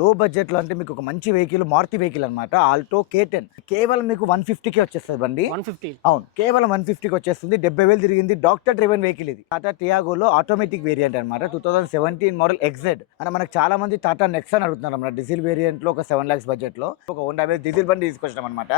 లో బడ్జెట్లో అంటే మీకు ఒక మంచి వెహికల్ మారుతి వెహికల్ అనమాట ఆల్టో కే టెన్. కేవలం మీకు వన్ ఫిఫ్టీకే వచ్చేస్తుంది బండి. One fifty. అవును కేవలం వన్ ఫిఫ్టీకి వచ్చేస్తుంది. డెబ్బై వేలు తిరిగింది డాక్టర్ డ్రివెన్ వెహికల్ ఇది. టాటా టియాగోలో ఆటోమేటిక్ వేరియంట్ అనమాట two thousand seventeen model XZ అని మనకు చాలా మంది టాటా నెక్సన్ అడుగుతున్నారు మన డీజిల్ వేరియంట్లో ఒక సెవెన్ లాక్స్ బడ్జెట్లో ఒక వన్ యాభై డీజిల్ బండి తీసుకొచ్చాం అనమాట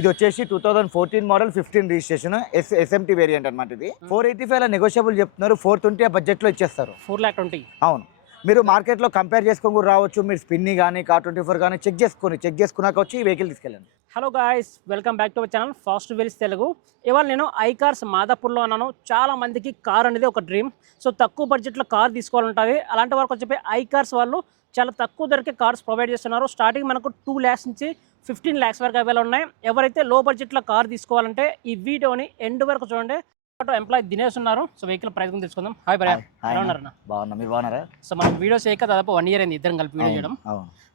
ఇది వచ్చేసి two thousand fourteen model fifteen registration S SMT variant అనమాట ఇది. ఫోర్ ఎయిటీ ఫైవ్ నెగోషియబుల్ చెప్తున్నారు ఫోర్ ట్వంటీ ఆ బడ్జెట్లో ఇచ్చేస్తారు. ఫోర్ ల్యాక్ ట్వంటీ అవును. మీరు మార్కెట్లో కంపేర్ చేసుకొని కూడా రావచ్చు. మీరు స్పిన్ని కానీ కార్ ట్వంటీ ఫోర్ కానీ చెక్ చేసుకొని చెక్ చేసుకున్నాక వచ్చి ఈ వెహికల్ తీసుకెళ్ళండి. Hello guys welcome back to our channel fast wheels Telugu. ఇవాళ నేను ఐ కార్స్ మాదాపూర్లో ఉన్నాను చాలా మందికి కార్ అనేది ఒక డ్రీమ్. సో తక్కువ బడ్జెట్లో కార్ తీసుకోవాలంటుంది అలాంటి వరకు చెప్పి ఐ కార్స్ వాళ్ళు చాలా తక్కువ ధరకే కార్స్ ప్రొవైడ్ చేస్తున్నారు. స్టార్టింగ్ మనకు టూ ల్యాక్స్ నుంచి ఫిఫ్టీన్ ల్యాక్స్ వరకు అవైలబుల్ ఉన్నాయి. ఎవరైతే లో బడ్జెట్లో కార్ తీసుకోవాలంటే ఈ వీడియోని ఎండ్ వరకు చూడండి. ఎంప్లాయీ దినేష్ ఉన్నారు. సో వెహికల్ ప్రైస్ గురించి తెలుసుకుందాం. హాయ్ భయ్యా ఎలా. ఉన్నారన్న? బాగున్నా. మీరు బాగున్నారా? సో మనం వీడియో చేయక దాదాపు వన్ ఇయర్ అయింది ఇద్దరం కలిపి వీడియో చేయడం.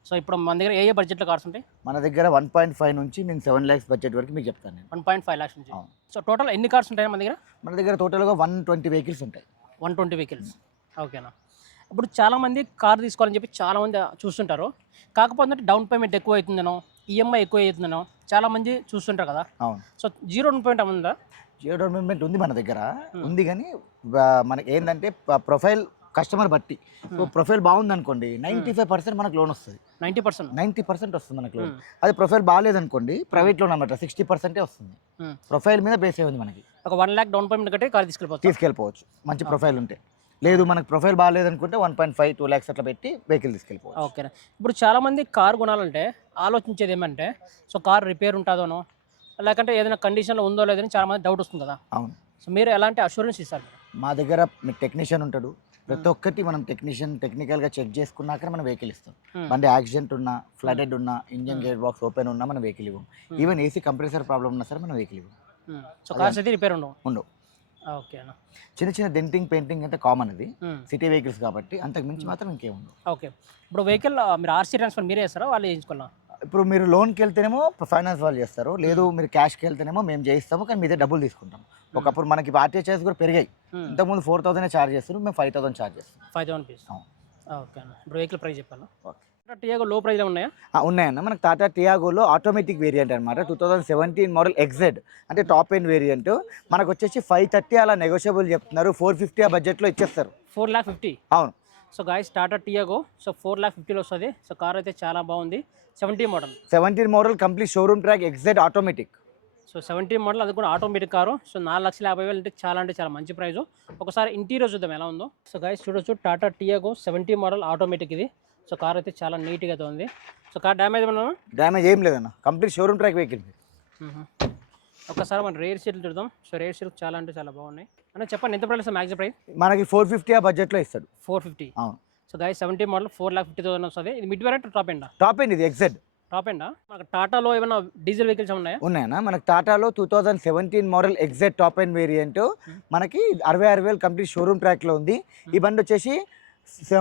సో ఇప్పుడు మన దగ్గర ఏ ఏ బడ్జెట్లో కార్స్ ఉంటాయి? మన దగ్గర వన్ పాయింట్ ఫైవ్ నుంచి నేను సెవెన్ ల్యాక్స్ బడ్జెట్ వరకు మీకు చెప్తాను వన్ పాయింట్ ఫైవ్ ల్యాక్స్ నుంచి. సో టోటల్ ఎన్ని కార్స్ ఉంటాయి మన దగ్గర? మన దగ్గర టోటల్గా వన్ ట్వంటీ వెహికల్స్ ఉంటాయి. వన్ ట్వంటీ వెహికల్స్ ఓకేనా ఇప్పుడు చాలామంది కార్ తీసుకోవాలని చెప్పి చాలామంది చూస్తుంటారు. కాకపోతే డౌన్ పేమెంట్ ఎక్కువ అవుతుందనో ఈఎంఐ ఎక్కువ అవుతుందనో చాలామంది చూస్తుంటారు కదా. సో జీరో డౌన్ పేమెంట్ ఉందా? జియో డౌన్ పేమెంట్ ఉంది మన దగ్గర. Hmm. ఉంది కానీ మనకి ఏంటంటే ప్రొఫైల్ కస్టమర్ బట్టి. Hmm. ప్రొఫైల్ బాగుంది అనుకోండి నైంటీ ఫైవ్ పర్సెంట్ మనకు లోన్ వస్తుంది. నైంటీ పర్సెంట్ నైంటీ పర్సెంట్ వస్తుంది మనకు Hmm. లోన్ అది ప్రొఫైల్ బాగాలేదనుకోండి ప్రైవేట్ లోన్ అనమాట సిక్స్టీ పర్సెంటే వస్తుంది. Hmm. ప్రొఫైల్ మీద బేస్ అయి ఉంది మనకి. ఒక వన్ ల్యాక్ డౌన్ పేమెంట్ కట్టి కార్ తీసుకెళ్ళిపోతాం తీసుకెళ్ళిపోవచ్చు. మంచి ప్రొఫైల్ ఉంటే. లేదు మనకు profile బాగాలేదనుకుంటే one point five two lakhs అట్లా పెట్టి వెహికల్ తీసుకెళ్ళిపోవచ్చు. ఓకేనా ఇప్పుడు చాలామంది కార్ కొనాలంటే ఆలోచించేది ఏమంటే సో కార్ రిపేర్ ఉంటుందోనో లేకంటే ఏదైనా కండిషన్లో ఉందో లేదో అని చాలామంది డౌట్ వస్తుంది కదా. అవును. సో మీరు ఎలాంటి అష్యూరెన్స్ ఇస్తారు? మా దగ్గర టెక్నీషియన్ ఉంటాడు. ప్రతి ఒక్కటి మనం టెక్నీషియన్ టెక్నికల్గా చెక్ చేసుకున్నాక మనం వెహికల్ ఇస్తాం. Hmm. బండి యాక్సిడెంట్ ఉన్నా ఫ్లడెడ్ ఉన్నా ఇంజన్ గేర్ బాక్స్ ఓపెన్ ఉన్నా మనం వెహికల్ ఇవ్వం. Hmm. Even AC compressor problem ఉన్నా సరే మనం వెహికల్ ఇవ్వం. Hmm. సో కార్స్ అయితే రిపేర్ ఉండవు? ఉండవు. ఓకేనా చిన్న చిన్న డెంటింగ్ పెయింటింగ్ అయితే కామన్ అది. Hmm. సిటీ వెహికల్స్ కాబట్టి అంతకు మించి మాత్రం ఇంకేం ఉండవు. ఓకే ఇప్పుడు వెహికల్ మీరు ఆర్సీ ట్రాన్స్ఫర్ మీరే చేస్తారా? వాళ్ళు చేయించుకోవాలా? ఇప్పుడు మీరు లోన్కి వెళ్తేనేమో ఫైనాన్స్ వాళ్ళు చేస్తారు. లేదు మీరు క్యాష్కి వెళ్తేనేమో మేము చేయిస్తాము కానీ మీదే డబ్బులు తీసుకుంటాం. ఒకప్పుడు మనకి చార్జ్ కూడా పెరిగాయి. ఇంతకుముందు ఫోర్ థౌసండ్ చార్జ్ చేస్తారు మేము ఫైవ్ థౌసండ్ చార్జ్ చేస్తాం. Five thousand. ఓకే అన్న. ఇప్పుడు వెహికల్ ప్రైస్ చెప్పాను. ఓకే. టియాగో లో ప్రైస్లో ఉన్నాయా? ఉన్నాయన్న. మనకు టాటా టియాగోలో ఆటోమేటిక్ వేరియంట్ అనమాట two thousand seventeen model XZ అంటే టాప్ ఎండ్ వేరియంట్. మనకు వచ్చేసి ఫైవ్ థర్టీ అలా నెగోషియబుల్ చెప్తున్నారు. ఫోర్ ఫిఫ్టీ ఆ బడ్జెట్లో ఇచ్చేస్తారు. Four lakh fifty? అవును. So guys Tata Tiago so four lakh ఫిఫ్టీలో వస్తుంది. సో కార్ అయితే చాలా బాగుంది. Seventy model seventeen model complete showroom track XZ automatic so seventy model అది కూడా ఆటోమేటిక్ కారు సో నాలుగు లక్షల యాభై వేలు అంటే చాలా అంటే చాలా మంచి ప్రైస్ ఒకసారి ఇంటీరియర్ చూద్దాం ఎలా ఉందో. సో గాయస్ చూడొచ్చు Tata Tiago seventy model automatic ఇది. సో కార్ అయితే చాలా నీట్గా అయితే ఉంది. సో కార్ డ్యామేజ్ ఏమన్నా డ్యామేజ్ ఏం లేదన్న. Complete showroom track vehicle. ఒకసారి మనం రేర్ సీట్లు చూద్దాం. సో రేర్ సీట్లు చాలా అంటే చాలా బాగున్నాయి. అన్న చెప్పండి ఎంత ప్రైస్ మ్యాక్సిమం ప్రైస్ మనకి ఫోర్ ఫిఫ్టీ ఆ బడ్జెట్లో ఇస్తాడు. ఫోర్ ఫిఫ్టీ అవును. So guys seventy model four lakh fifty thousand వస్తుంది. ఇది మిడ్ వేరియంట్ టాప్ ఎండా టాప్ ఎండ్ ఇది ఎక్సెడ్ టాప్ ఎండా మనకు టాటాలో ఏమైనా డీజిల్ వెహికల్స్ ఉన్నాయా? ఉన్నాయన్న. మనకు టాటాలో two thousand seventeen model exact top end variant మనకి అరవై ఆరు వేలు కంప్లీట్ షోరూమ్ ట్రాక్లో ఉంది. ఈ బండి వచ్చేసి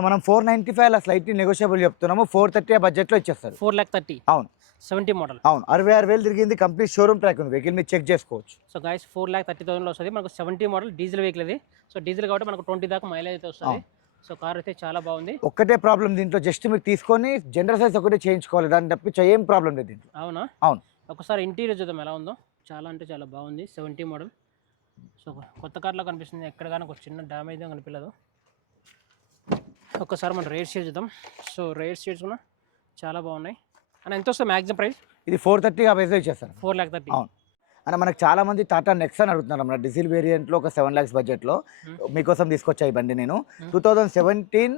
మనం ఫోర్ నైంటీ ఫైవ్ అలా స్లైట్లీ నెగోషియబుల్ చెప్తున్నాము. ఫోర్ థర్టీ ఆ బడ్జెట్లో ఇచ్చేస్తారు. ఫోర్ ల్యాక్ థర్టీ అవును. Seventy model. అవును అరవై ఆరు వేలు తిరిగింది కంప్లీట్ షోరూమ్ ట్రాక్ ఉంది వెహికల్ మీరు చెక్ చేసుకోవచ్చు. So guys four lakh thirty థౌసండ్లో వస్తుంది. మనకు సెవెంటీ మోడల్ డీజిల్ వెహికల్ ఇది. సో డీజిల్ కాబట్టి మనకు ట్వంటీ దాకా మైలేజ్ అయితే వస్తుంది. సో కార్ అయితే చాలా బాగుంది. ఒక్కటే ప్రాబ్లం దీంట్లో జస్ట్ మీరు తీసుకొని జనరల్ సైజ్ ఒకటే చేయించుకోవాలి. దాన్ని తప్పించి ఏం ప్రాబ్లం లేదు దీంట్లో. అవునా? అవును. ఒకసారి ఇంటీరియర్ చూద్దాం ఎలా ఉందో. చాలా అంటే చాలా బాగుంది సెవెంటీ మోడల్ సో కొత్త కార్లో కనిపిస్తుంది. ఎక్కడ కానీ ఒక చిన్న డ్యామేజ్ కనిపించలేదు. ఒక్కసారి మనం రేట్ షీట్ చూద్దాం. సో రేట్ షీట్స్ కూడా చాలా బాగున్నాయి. ఎంత వస్తుంది మ్యాక్సిమం ప్రైస్ ఇది ఫోర్ థర్టీ ఆ బేస్లో ఇచ్చేస్తారు ఫోర్ ల్యాక్ థర్టీ అవును. మనకు చాలా మంది టాటా నెక్సన్ అడుగుతున్నారు మన డీజిల్ వేరియంట్లో ఒక సెవెన్ ల్యాక్స్ బడ్జెట్లో మీకోసం తీసుకొచ్చా ఈ బండి నేను? Two thousand seventeen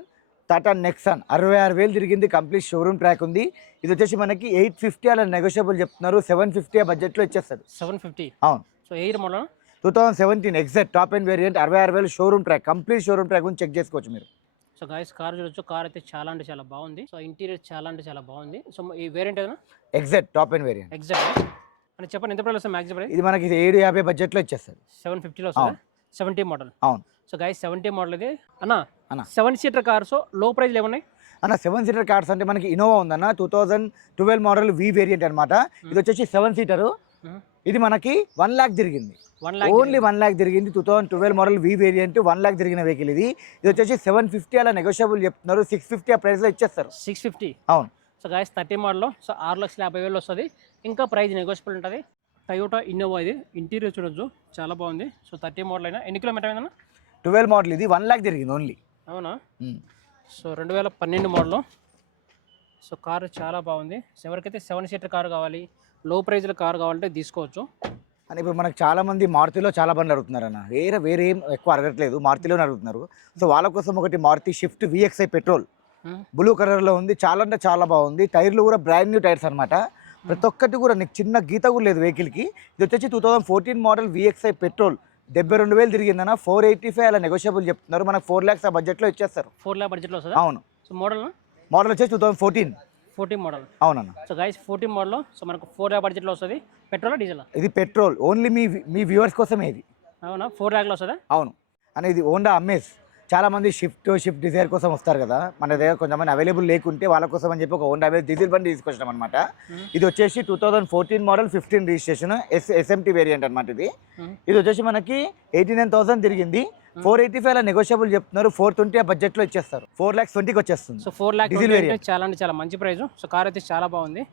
Tata Nexon అరవై ఆరు వేలు తిరిగింది కంప్లీట్ షోరూమ్ ట్రాక్ ఉంది. ఇది వచ్చేసి మనకి ఎయిట్ ఫిఫ్టీ అలా నెగోషియబుల్ చెప్తున్నారు సెవెన్ ఫిఫ్టీ ఆ బడ్జెట్లో ఇచ్చేస్తారు సెవెన్ ఫిఫ్టీ అవును. So air model two thousand seventeen exact top end variant అరవై ఆరు వేలు showroom track complete showroom track గురించి చెక్ చేసుకోవచ్చు మీరు. సో గాయస్ కార్ చూడొచ్చు. కార్ అయితే చాలా అంటే చాలా బాగుంది. సో ఇంటీరియర్ చాలా అంటే చాలా బాగుంది. సో ఈ వేరియంట్ ఏదైనా? Exact top end variant exact అని చెప్పండి ఎంత ప్రైస్ మ్యాక్సిమం ప్రైస్ ఇది మనకి ఏడు యాభై బడ్జెట్లో ఇచ్చేస్తారు సెవెన్ ఫిఫ్టీలో వస్తుంది? సెవెంటీ మోడల్ అవును. సో గైస్ సెవెంటీ మోడల్ ఇది. అన్న అన్న. సెవెన్ సీటర్ కార్స్లో ప్రైస్లు ఏమున్నాయి? అన్న సెవెన్ సీటర్ కార్స్ అంటే మనకి ఇన్నోవా ఉందన్న. Two thousand twelve model V variant అనమాట ఇది వచ్చేసి సెవెన్ సీటరు ఇది మనకి వన్ ల్యాక్ తిరిగింది. ఓన్లీ వన్ ల్యాక్ తిరిగింది. Two thousand twelve model V variant one lakh తిరిగిన వెహికల్ ఇది. ఇది వచ్చేసి సెవెన్ ఫిఫ్టీ అలా నెగోషియబుల్ చెప్తున్నారు. సిక్స్ ఫిఫ్టీ ఆ ప్రైస్లో ఇచ్చేస్తారు. సిక్స్ ఫిఫ్టీ అవును. సో గాయస్ థర్టీ మోడల్లో సో ఆరు లక్షల యాభై వేలు వస్తుంది. ఇంకా ప్రైస్ నెగోషియబుల్ ఉంటుంది. టయోటా ఇన్నోవా ఇది. ఇంటీరియర్ చూడొచ్చు చాలా బాగుంది. సో థర్టీ మోడల్ అయినా. ఎన్ని కిలోమీటర్ అయిందన్న ట్వెల్వ్ మోడల్ ఇది. వన్ ల్యాక్ తిరిగింది ఓన్లీ అవునా? సో రెండు వేల పన్నెండు మోడల్ సో కారు చాలా బాగుంది. ఎవరికైతే సెవెన్ సీటర్ కారు కావాలి లో ప్రైజ్లో కారు కావాలంటే తీసుకోవచ్చు. అని ఇప్పుడు మనకు చాలా మంది మారుతిలో చాలా బండ్లు అడుగుతున్నారు అన్న వేరే వేరే ఏం ఎక్కువ అడగట్లేదు. మారుతిలోనే అడుగుతున్నారు. సో వాళ్ళ కోసం ఒకటి Maruti Swift VXI petrol. Blue కలర్లో ఉంది. చాలా అంటే చాలా బాగుంది. టైర్లు కూడా బ్రాండ్ న్యూ టైర్స్ అనమాట ప్రతి ఒక్కటి కూడా నీకు చిన్న గీత కూడా లేదు వెహికల్కి. ఇది వచ్చేసి two thousand fourteen model VXI petrol డెబ్బై రెండు వేలు తిరిగిందన్న. ఫోర్ ఎయిటీ ఫైవ్ అలా నెగోషియబుల్ చెప్తున్నారు. మనకు ఫోర్ ల్యాక్స్ ఆ బడ్జెట్లో ఇచ్చేస్తారు. ఫోర్ ల్యాక్ బడ్జెట్లో అవును. సో మోడల్ మోడల్ వచ్చేసి two thousand fourteen fourteen model. అవునన్న. సో గైస్ ఫోర్టీన్ మోడల్లో సో మనకు ఫోర్ ల్యాక్ బడ్జెట్లో వస్తుంది. Petrol diesel? ఇది పెట్రోల్. ఓన్లీ మీ మీ వ్యూవర్స్ కోసమే ఇది. అవునా? ఫోర్ ల్యాక్లో వస్తుందా? అవును. అనేది హోండా అమ్మేస్ చాలా మంది షిఫ్ట్ షిఫ్ట్ డిజైర్ కోసం వస్తారు కదా. మన దగ్గర కొంతమంది అవైలబుల్ లేకుంటే వాళ్ళ కోసం అని చెప్పి ఒక హోండా అమేజ్ డీజిల్ బండి తీసుకొచ్చినాం అనమాట. ఇది వచ్చేసి two thousand fourteen model fifteen registration S SMT variant అనమాట ఇది. ఇది వచ్చేసి మనకి ఎయిటీ నైన్ థౌసండ్ తిరిగింది ఫోర్ ఎయిటీ ఫైవ్ నెగోషియబుల్ చెప్తున్నారు. ఫోర్ ట్వంటీ ఆ బడ్జెట్లో ఇచ్చేస్తారు. ఫోర్ ల్యాక్స్ ట్వంటీకి వచ్చేస్తుంది. So four lakh Diesel variant. చాలా అంటే చాలా మంచి ప్రైస్ సో కార్ అయితే చాలా బాగుంది.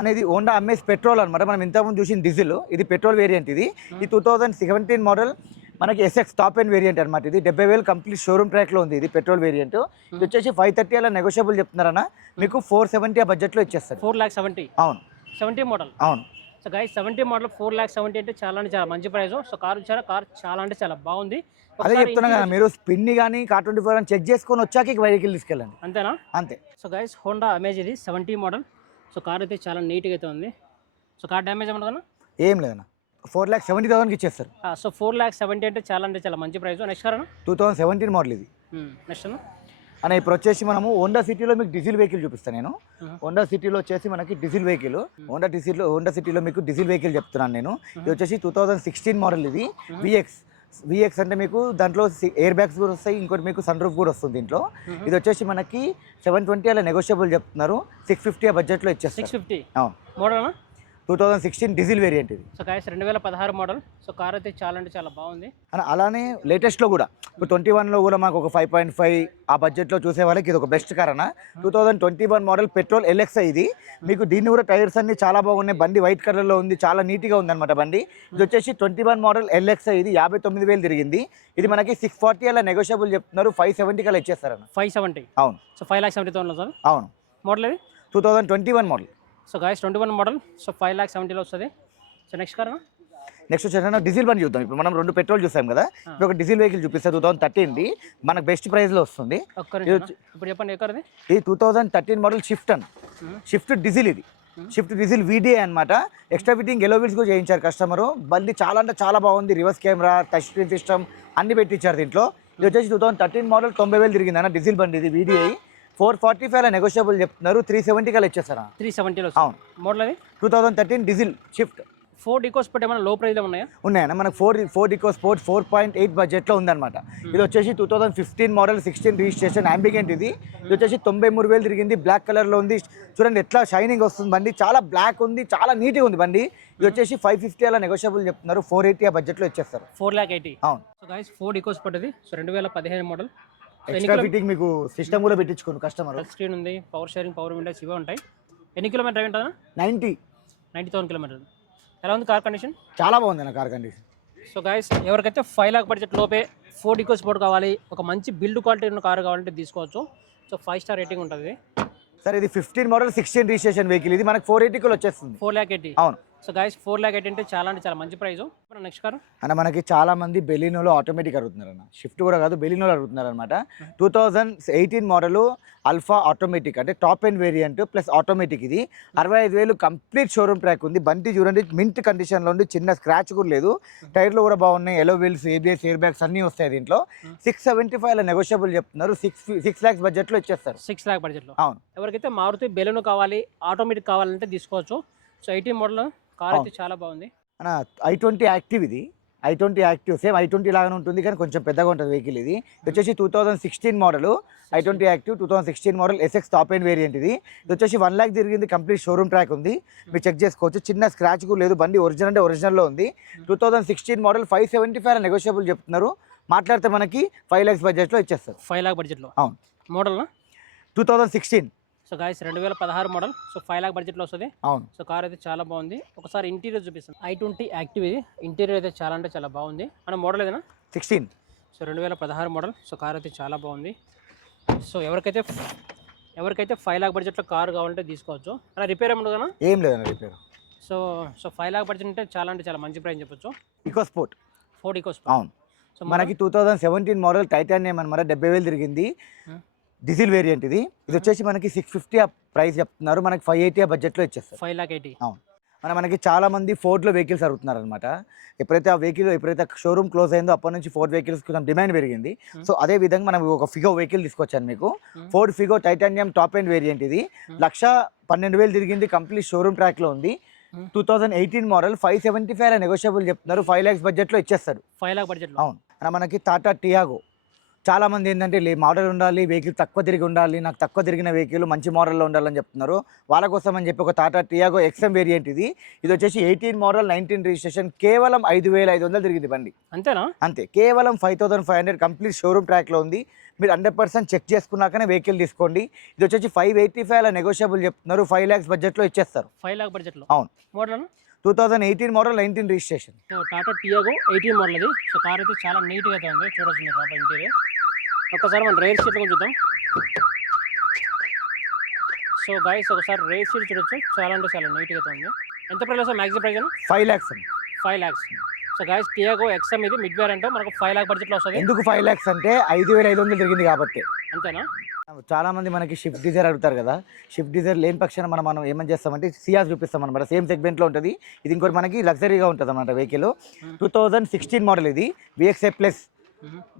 అనేది హోండా అమ్మేస్ పెట్రోల్ అనమాట మనం ఇంతకుముందు చూసిన డీజిల్ ఇది పెట్రోల్ వేరియంట్ ఇది. ఈ టూ థౌసండ్ సెవెంటీన్ మోడల్ మనకి ఎస్ఎక్స్ టాప్ అండ్ వేరియంట్ అనమాట ఇది డెబ్బై వేలు కంప్లీట్ షోరూమ్ ట్రాక్లో ఉంది. ఇది పెట్రోల్ వేరియంట్ ఇది వచ్చేసి ఫైవ్ థర్టీ అలా నెగోషియబుల్ చెప్తున్నారన్న. మీకు ఫోర్ సెవెంటీ ఆ బడ్జెట్లో ఇచ్చేస్తారు. ఫోర్ ల్యాక్ సెవెంటీ అవును. సెవెంటీ మోడల్ అవును. So guys seventy model four lakh seventy అంటే చాలా అంటే చాలా మంచి ప్రైస్ సో కార్ వచ్చారా కార్ చాలా అంటే చాలా బాగుంది. అదే చెప్తున్నా కదా మీరు స్పిన్ కానీ కార్ ట్వంటీ ఫోర్ అని చెక్ చేసుకొని వచ్చాక వెహికల్ తీసుకెళ్ళండి. అంతేనా? అంతే. సో గైస్ హోండా అమేజ్ ఇది సెవెంటీ మోడల్ సో కార్ అయితే చాలా నీట్గా అయితే ఉంది. సో కార్ డ్యామేజ్ ఏమన్నా ఏం లేదన్న. ఫోర్ ల్యాక్ సెవెంటీ థౌసండ్కి ఇచ్చేస్తారు. సో ఫోర్ ల్యాక్ సెవెంటీ అంటే చాలా అంటే చాలా మంచి price. Next car two thousand seventeen model ఇది. నెక్స్ట్ అని ఇప్పుడు వచ్చేసి మనము హోండా సిటీలో మీకు డీజిల్ వెహికల్ చూపిస్తాను నేను. హోండా సిటీలో వచ్చేసి మనకి డీజిల్ వెహికల్. హోండా డీజిల్లో హోండా సిటీలో మీకు డీజిల్ వెహికల్ చెప్తున్నాను నేను. ఇది వచ్చేసి టూ థౌసండ్ సిక్స్టీన్ మోడల్ ఇది. విఎక్స్ విఎక్స్ అంటే మీకు దాంట్లో ఎయిర్ బ్యాగ్స్ కూడా వస్తాయి ఇంకోటి మీకు సన్ రూఫ్ కూడా వస్తుంది దీంట్లో. ఇది వచ్చేసి మనకి సెవెన్ ట్వంటీ అలా నెగోషియబుల్ చెప్తున్నారు. సిక్స్ ఫిఫ్టీ ఆ బడ్జెట్లో సిక్స్ ఇచ్చేస్తారు. ఫిఫ్టీ అవును. Model two thousand sixteen diesel variant ఇది. సో గైస్ రెండు వేల పదహారు మోడల్. సో కార్ అయితే చాలా అంటే చాలా బాగుంది. అని అలానే లేటెస్ట్లో కూడా. ఇప్పుడు ట్వంటీ వన్లో కూడా మాకు ఒక ఫైవ్ పాయింట్ ఫైవ్ ఆ బడ్జెట్లో చూసే వాళ్ళకి ఇది ఒక బెస్ట్ కార్ అన్న. Two thousand twenty one model petrol LX ఇది. మీకు దీన్ని కూడా టైర్స్ అన్ని చాలా బాగున్నాయి. బండి వైట్ కలర్లో ఉంది. చాలా నీట్గా ఉంది అనమాట బండి. ఇది వచ్చేసి ట్వంటీ వన్ మోడల్ ఎల్ఎక్స్ ఇది. యాభై తొమ్మిది వేలు తిరిగింది. ఇది మనకి సిక్స్ ఫార్టీ అలా నెగోషియబుల్ చెప్తున్నారు. ఫైవ్ సెవెంటీకి అలా ఇచ్చేస్తారన్న. ఫైవ్ సెవెంటీ అవును. So five lakh seventy thousand sir? అవును. మోడల్ ఇది two thousand twenty one model so guys twenty one model so five lakh సెవెంటీలో వస్తుంది సో నెక్స్ట్ కార్ నెక్స్ట్ వచ్చేసి డీజిల్ బండి చూద్దాం. ఇప్పుడు మనం రెండు పెట్రోల్ చూసాం కదా ఇప్పుడు ఒక డీజిల్ వెహికల్ చూపిస్తే టూ థౌసండ్ థర్టీన్ది మనకు బెస్ట్ ప్రైస్లో వస్తుంది. ఇప్పుడు చెప్పండి ఎక్కడిది ఇది two thousand thirteen model Swift అన్ షిఫ్ట్ డీజిల్ ఇది. షిఫ్ట్ డీజిల్ వీడియో అనమాట ఎక్స్ట్రా ఫిట్టింగ్ ఎలో వీల్స్ కూడా చేయించారు కస్టమర్ బండి చాలా అంటే చాలా బాగుంది. Reverse camera touch screen system అన్ని పెట్టించారు దీంట్లో. ఇది వచ్చేసి టూ థౌసండ్ థర్టీన్ మోడల్ తొంభై వేలు తిరిగింది అన్న డీజిల్ బండి ఇది video four forty five negotiable చెప్తున్నారు. త్రీ సెవెంటీకి అలా ఇచ్చేస్తారా? త్రీ సెవెంటీలో అవును. మోడల్ అది? Two thousand thirteen diesel Swift. Ford డికోస్ పెట్టి ఏమైనా లో ప్రైస్లో ఉన్నాయా? ఉన్నాయన్న. మనకు Ford Ford EcoSport four point eight బడ్జెట్లో ఉందన్నమాట. ఇది వచ్చేసి two thousand fifteen model sixteen registration Ambiente ఇది. ఇది వచ్చేసి తొంభై మూడు వేలు తిరిగింది. బ్లాక్ కలర్లో ఉంది. చూడండి ఎట్లా షైనింగ్ వస్తుంది బండి. చాలా బ్లాక్ ఉంది చాలా నీట్గా ఉంది బండి. ఇది వచ్చేసి ఫైవ్ ఫిఫ్టీ అలా నెగోషియబుల్ చెప్తున్నారు. ఫోర్ ఎయిటీ ఆ బడ్జెట్లో ఇచ్చేస్తారు. ఫోర్ ల్యాక్ ఎయిటీ అవును. సో గాయస్ ఫోర్ డికోస్ పడ్డది. సో రెండు వేల పదిహేను మోడల్ ఎక్స్ట్రా ఫిట్టింగ్ మీకు సిస్టమ్ కూడా పెట్టించుకోండి కస్టమర్ టచ్ స్క్రీన్ ఉంది పవర్ షేరింగ్ పవర్ విండోస్ ఇవే ఉంటాయి. ఎన్ని కిలోమీటర్ అయి ఉంటుందా నైంటీ. Ninety thousand kilometre. ఎలా ఉంది కార్ కండిషన్ చాలా బాగుంది అన్న కార్ కండిషన్ సో గాయస్ ఎవరికైతే ఫైవ్ లాక్ బడ్జెట్ లోపే ఫోర్ డికో స్పోర్ట్ కావాలి ఒక మంచి బిల్డ్ క్వాలిటీ ఉన్న కార్ కావాలంటే తీసుకోవచ్చు. సో ఫైవ్ స్టార్ రేటింగ్ ఉంటుంది. సార్ ఇది fifteen model sixteen registration vehicle ఇది మనకు ఫోర్ ఎయిటీకి వచ్చేస్తుంది. ఫోర్ ల్యాక్ ఎయిటీ అవును. So guys four lakh eighty అంటే చాలా అంటే చాలా మంచి ప్రైస్ నెక్స్ట్ కార్ అన్న మనకి చాలా మంది బెలినోలో ఆటోమేటిక్ అడుగుతున్నారు అన్న షిఫ్ట్ కూడా కాదు బెలినోలో అడుగుతున్నారు అనమాట two thousand eighteen model Alpha automatic అంటే top end variant plus automatic ఇది. అరవై ఐదు వేలు కంప్లీట్ షోరూమ్ ట్రాక్ ఉంది. బండి చూడండి మింట్ కండిషన్లో ఉంది చిన్న స్క్రాచ్ కూడా లేదు. టైర్లు కూడా బాగున్నాయి alloy wheels ABS air bags అన్నీ వస్తాయి దీంట్లో. సిక్స్ సెవెంటీ ఫైవ్ నెగోషియబుల్ చెప్తున్నారు. సిక్స్ సిక్స్ ల్యాక్స్ బడ్జెట్లో ఇచ్చేస్తారు. సిక్స్ ల్యాక్ బడ్జెట్లో అవును. ఎవరికైతే మారుతి బెలూన్ కావాలి ఆటోమేటిక్ కావాలంటే తీసుకోవచ్చు. సో ఎయిటీన్ మోడల్ కార్ అయితే చాలా బాగుంది. అన్న ఐ ట్వంటీ యాక్టివ్ ఇది. I twenty active same i twenty లాగానే ఉంటుంది కానీ కొంచెం పెద్దగా ఉంటుంది వెహికల్ ఇది. వచ్చేసి two thousand sixteen model. I twenty active two thousand sixteen model SX top end variant ఇది. ఇది వచ్చేసి వన్ ల్యాక్ తిరిగింది కంప్లీట్ షోరూమ్ ట్రాక్ ఉంది. మీరు చెక్ చేసుకోవచ్చు. చిన్న స్క్రాచ్ కూడా లేదు బండి ఒరిజినల్ అంటే ఒరిజినల్లో ఉంది. Two thousand sixteen model five seventy five negotiable చెప్తున్నారు. మాట్లాడితే మనకి ఫైవ్ ల్యాక్స్ బడ్జెట్లో ఇచ్చేస్తారు. ఫైవ్ లాక్ బడ్జెట్లో అవును. మోడల్నా? Two thousand sixteen. So guys రెండు వేల పదహారు మోడల్ సో ఫైవ్ లాక్ బడ్జెట్లో వస్తుంది. అవును. సో కార్ అయితే చాలా బాగుంది. ఒకసారి ఇంటీరియర్ చూపిస్తాను. ఐ ట్వంటీ యాక్టివ్ ఇది. ఇంటీరియర్ అయితే చాలా అంటే చాలా బాగుంది. అండ్ మోడల్ ఏదైనా? సిక్స్టీన్ సో రెండు వేల పదహారు మోడల్ సో కార్ అయితే చాలా బాగుంది. సో ఎవరికైతే ఎవరికైతే ఫైవ్ లాక్ బడ్జెట్లో కార్ కావాలంటే తీసుకోవచ్చు. అలా రిపేర్ ఏమి ఉండదు కదా ఏం లేదన్న repair so so five lakh budget అంటే చాలా అంటే చాలా మంచి ప్రైస్ చెప్పొచ్చు. ఈకో స్పోర్ట్ ఫోర్డ్ ఈకోస్ అవును. సో మనకి two thousand seventeen model Titanium అనమాట డెబ్బై వేలు తిరిగింది. డీజిల్ వేరియంట్ ఇది. ఇది వచ్చేసి మనకి సిక్స్ ఫిఫ్టీ ప్రైస్ చెప్తున్నారు. మనకి ఫైవ్ ఎయిటీ ఆ బడ్జెట్లో ఇచ్చేస్తారు. ఫైవ్ లాక్ ఎయిటీ మన మనకి చాలా మంది ఫోర్డ్లో వెహికల్స్ అడుగుతున్నారు అనమాట ఎప్పుడైతే ఆ వెహికల్ ఎప్పుడైతే షోరూమ్ క్లోజ్ అయిందో అప్పటి నుంచి ఫోర్డ్ వెహికల్స్ కొంచెం డిమాండ్ పెరిగింది. Hmm. సో అదే విధంగా మనం ఒక ఫిగో వెహికల్ తీసుకొచ్చాను మీకు. Hmm. Ford Figo Titanium top end variant ఇది. Hmm. లక్ష పన్నెండు వేలు తిరిగింది. కంప్లీట్ షోరూమ్ ట్రాక్లో ఉంది. Two thousand eighteen model five seventy five negotiable చెప్తున్నారు. ఫైవ్ ల్యాక్స్ బడ్జెట్లో ఇచ్చేస్తారు. ఫైవ్ లాక్ బడ్జెట్లో అవును. మనకి టాటా టియాగో చాలా మంది ఏంటంటే లే మోడల్ ఉండాలి వెహికల్ తక్కువ తిరిగి ఉండాలి నాకు తక్కువ తిరిగిన వెహికల్ మంచి మోడల్లో ఉండాలని చెప్తున్నారు. వాళ్ళ కోసం అని చెప్పి ఒక టాటా టియాగో ఎక్స్ఎం వేరియంట్ ఇది. ఇది వచ్చేసి ఎయిటీన్ మోడల్ నైన్టీన్ రిజిస్ట్రేషన్ కేవలం ఐదు వేల ఐదు వందలు తిరిగింది బండి. అంతేనా? అంతే. కేవలం five thousand five hundred complete showroom ట్రాక్లో ఉంది. మీరు హండ్రెడ్ పర్సెంట్ చెక్ చేసుకున్నాకనే వెహికల్ తీసుకోండి. ఇది వచ్చేసి ఫైవ్ ఎయిటీ ఫైవ్ అలా నెగోషియబుల్ చెప్తున్నారు. ఫైవ్ ల్యాక్స్ బడ్జెట్లో ఇచ్చేస్తారు. ఫైవ్ లాక్ బడ్జెట్లో? అవును. Model two thousand eighteen model nineteen registration. Tata Tiago eighteen model ఇది. సో కార్ అయితే చాలా నీట్గా అయితే ఉంది. చూడొచ్చు మీరు ఇంటీరియర్ ఒక్కసారి మనం సీట్లు కూడా చూద్దాం. సో గైస్ ఒకసారి రైల్ సీట్ చూడొచ్చు. చాలా అంటే చాలా నీట్గా అయితే ఉంది. ఎంత ప్రైస్ వస్తుంది మ్యాక్సిమం ప్రైస్ ఫైవ్ ల్యాక్స్ అండి. Five lakhs so guys Tiago XM ఇది మిడ్ వేరియంట్ మనకు ఫైవ్ లాక్ బడ్జెట్లో వస్తుంది. ఎందుకు ఫైవ్ ల్యాక్స్ అంటే ఐదు వేల ఐదు వందలు తిరిగింది కాబట్టి. అంతేనా? చాలా మంది మనకి షిఫ్ట్ డిజైర్ అడుగుతారు కదా. షిఫ్ట్ డిజైర్ లేని పక్షాన మనం మనం ఏమని చేస్తామంటే సియాస్ చూపిస్తాం అనమాట సేమ్ సెగ్మెంట్లో ఉంటుంది. ఇది ఇంకోటి మనకి లగ్జరీగా ఉంటుంది అనమాట vehicle two thousand sixteen model ఇది. విఎక్స్ఐ ప్లస్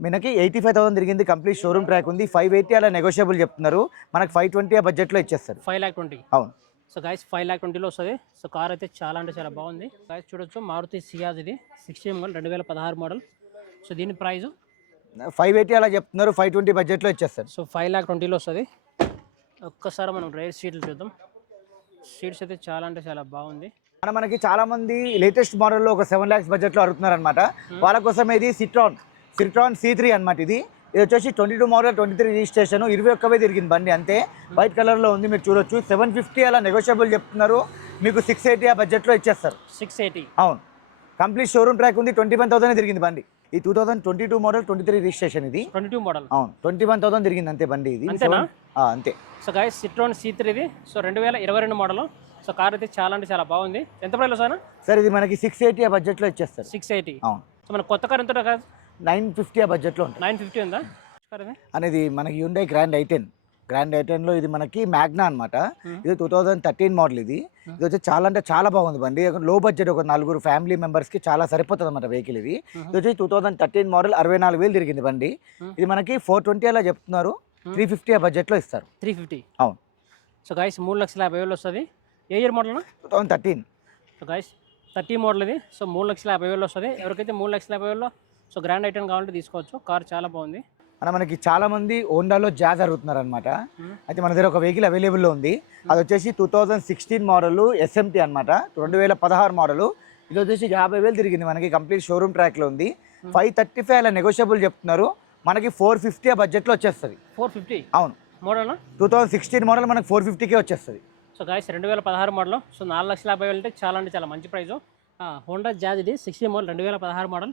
మనకి ఎయిటీ ఫైవ్ థౌసండ్ తిరిగింది కంప్లీట్ షోరూమ్ ట్రాక్ ఉంది. ఫైవ్ ఎయిటీ అలా నెగోషియబుల్ చెప్తున్నారు. మనకి ఫైవ్ ట్వంటీ ఆ బడ్జెట్లో ఇచ్చేస్తారు. Five lakh twenty. అవును. సో గైస్ ఫైవ్ ల్యాక్ ట్వంటీలో వస్తుంది. సో కార్ అయితే చాలా అంటే చాలా బాగుంది. గైస్ చూడొచ్చు. మారుతి సియాజ్ ఇది. సిక్స్టీన్ మోడల్ రెండు వేల పదహారు మోడల్ సో దీని ప్రైస్ ఫైవ్ ఎయిటీ అలా చెప్తున్నారు. ఫైవ్ ట్వంటీ బడ్జెట్లో ఇచ్చేస్తారు. సో ఫైవ్ ల్యాక్ ట్వంటీలో వస్తుంది. ఒక్కసారి మనం రైల్ సీట్లు చూద్దాం. సీట్స్ అయితే చాలా అంటే చాలా బాగుంది. మన మనకి చాలా మంది లేటెస్ట్ మోడల్లో ఒక సెవెన్ ల్యాక్స్ బడ్జెట్లో అడుగుతున్నారు అనమాట వాళ్ళ కోసం ఇది సిట్రాన్ సిట్రాన్ సి త్రీ అనమాట ఇది. ఇది వచ్చేసి twenty two model twenty three registration ఇరవై ఒక్కవే తిరిగింది బండి అంతే. వైట్ కలర్లో ఉంది మీరు చూడొచ్చు. సెవెన్ ఫిఫ్టీ అలా నెగోషియబుల్ చెప్తున్నారు. మీకు సిక్స్ ఎయిటీ ఆ బడ్జెట్లో ఇచ్చేస్తారు. సిక్స్ ఎయిటీ అవును. కంప్లీట్ షోరూమ్ ట్రాక్ ఉంది ట్వంటీ వన్ థౌసండ్ తిరిగింది బండి. ఈ two thousand twenty two model twenty three registration ఇది. ట్వంటీ టూ మోడల్ అవును ట్వంటీ వన్ థౌసండ్ తిరిగింది అంతే బండి ఇది. అంతే. So guys Citroen C three ఇది. సో రెండు వేల ఇరవై రెండు మోడల్ సో కార్ అయితే చాలా అంటే చాలా బాగుంది. ఎంత ప్రైస్ సార్? సార్ ఇది మనకి సిక్స్ ఎయిటీ ఆ బడ్జెట్లో ఇచ్చేస్తారు. సిక్స్ ఎయిటీ అవును. సో మన కొత్త కార్ ఎంత కాదు? నైన్ ఫిఫ్టీ ఆ బడ్జెట్లో ఉంటుంది. నైన్ ఫిఫ్టీ ఉందా? అనేది మనకి Hyundai Grand i ten Grand ఐటెన్లో ఇది మనకి మ్యాగ్నా అనమాట. ఇది టూ థౌజండ్ థర్టీన్ మోడల్ ఇది. ఇది వచ్చి చాలా అంటే చాలా బాగుంది బండి. లో బడ్జెట్ ఒక నలుగురు ఫ్యామిలీ మెంబర్స్కి చాలా సరిపోతుంది అనమాట వెహికల్ ఇది. ఇది వచ్చి టూ థౌజండ్ థర్టీన్ మోడల్ అరవై నాలుగు వేలు తిరిగింది బండి. ఇది మనకి ఫోర్ ట్వంటీ అలా చెప్తున్నారు. త్రీ ఫిఫ్టీ ఆ బడ్జెట్లో ఇస్తారు. త్రీ ఫిఫ్టీ అవును. సో గైస్ మూడు లక్షల యాభై వేలు వస్తుంది. ఏ year model two thousand thirteen so guys thirty model ఇది. సో మూడు లక్షల యాభై వేలు వస్తుంది. ఎవరికైతే మూడు లక్షల యాభై వేలు సో గ్రాండ్ ఐటమ్ కావాలంటే తీసుకోవచ్చు. కార్ చాలా బాగుంది. మన మనకి చాలా మంది హోండాలో జాజ్ అడుగుతున్నారు అనమాట Hmm. అయితే మన దగ్గర ఒక వెహికల్ అవైలబుల్లో ఉంది. అది వచ్చేసి two thousand sixteen model SMT అనమాట రెండు వేల పదహారు మోడల్ ఇది వచ్చేసి యాభై వేలు తిరిగింది మనకి. కంప్లీట్ షోరూమ్ ట్రాక్లో ఉంది. ఫైవ్ థర్టీ ఫైవ్ అలా నెగోషియబుల్ చెప్తున్నారు. మనకి ఫోర్ ఫిఫ్టీ ఆ బడ్జెట్లో వచ్చేస్తుంది. ఫోర్ ఫిఫ్టీ అవును. Model two thousand sixteen model మనకి ఫోర్ ఫిఫ్టీకే వచ్చేస్తుంది. సో గాయస్ రెండు వేల పదహారు మోడల్ సో నాలుగు లక్షల యాభై వేలు అంటే చాలా అంటే చాలా మంచి ప్రైస్ హోండా జాజ్ ఇది. సిక్స్టీ మోడల్ రెండు వేల పదహారు మోడల్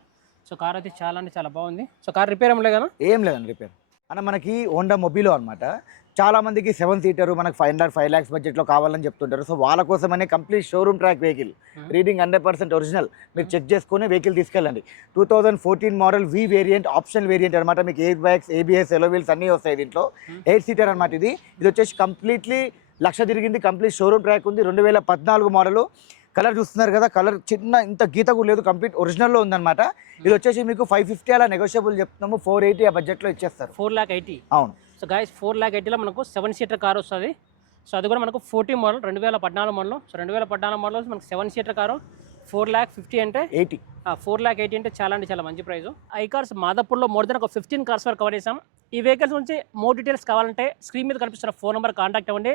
సో కార్ అయితే చాలా అంటే చాలా బాగుంది. సో కార్ రిపేర్ ఏం కదా? ఏం లేదండి రిపేర్. అన్న మనకి హోండా మొబిలో అనమాట చాలా మందికి సెవెన్ సీటర్ మనకి ఫైవ్ హండ్రెడ్ ఫైవ్ ల్యాక్స్ బడ్జెట్లో కావాలని చెప్తుంటారు. సో వాళ్ళ కోసమనే complete showroom track vehicle reading hundred percent original మీరు చెక్ చేసుకుని వెహికల్ తీసుకెళ్ళండి. Two thousand fourteen model V variant option variant అనమాట మీకు ఎయిర్ బ్యాగ్స్ ఏబిఎస్ ఎలోవీల్స్ అన్నీ వస్తాయి దీంట్లో. ఎయిట్ సీటర్ అనమాట ఇది. ఇది వచ్చేసి కంప్లీట్లీ లక్ష తిరిగింది కంప్లీట్ షోరూమ్ ట్రాక్ ఉంది. రెండు వేల పద్నాలుగు మోడల్ కలర్ చూస్తున్నారు కదా కలర్ చిన్న ఇంత గీత కూడా లేదు కంప్లీట్ ఒరిజినల్లో ఉందన్నమాట. ఇది వచ్చేసి మీకు ఫైవ్ ఫిఫ్టీ అలా నెగోషియబుల్ చెప్తున్నాము ఫోర్ ఎయిటీ ఆ బడ్జెట్లో ఇచ్చేస్తారు. ఫోర్ ల్యాక్ ఎయిటీ అవును. సో గాయస్ ఫోర్ ల్యాక్ ఎయిటీలో మనకు సెవెన్ సీటర్ కార్ వస్తుంది. సో అది కూడా మనకు ఫోర్టీ మోడల్ రెండు వేల పద్నాలుగు మోడల్ సో రెండు వేల పద్నాలుగు మోడల్ మనకు seven seater car four lakh fifty అంటే ఎయిటీ ఫోర్ ల్యాక్ ఎయిటీ అంటే చాలా అంటే చాలా మంచి ప్రైస్ ఐ కార్స్ మాదాపూర్లో మోర్ దెన్ ఒక ఫిఫ్టీన్ కార్స్ వరకు కవర్ చేసాం ఈ వెహికల్స్ నుంచి మోర్ డీటెయిల్స్ కావాలంటే స్క్రీన్ మీద కనిపిస్తున్న ఫోన్ నెంబర్ కాంటాక్ట్ అవ్వండి.